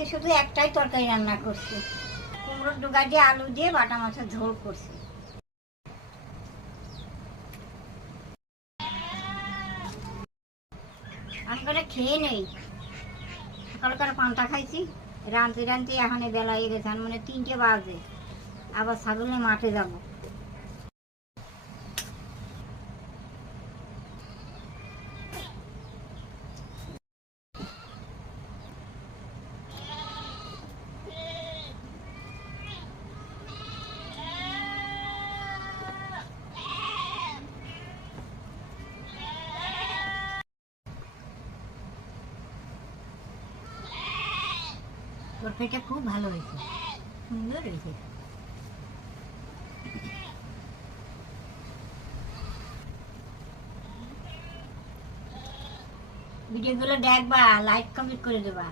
আজকে শুধু একটাই তরকারি রান্না করছি, কুমড়োর ডুগা দিয়ে আলু দিয়ে বাটা মাছের ঝোল করছি। আমি করে খেয়ে নেই, সকালকার পান্তা খাইছি, রাঁধতে রাঁধতে এখন বেলা হয়ে গেছে, মানে 3টে বাজে, আবার ছাগল নিয়ে মাঠে যাবো। তরকারিটা খুব ভালো হয়েছে, সুন্দর হয়েছে। ভিডিওগুলো দেখবা, লাইক কমেন্ট করে দেবা।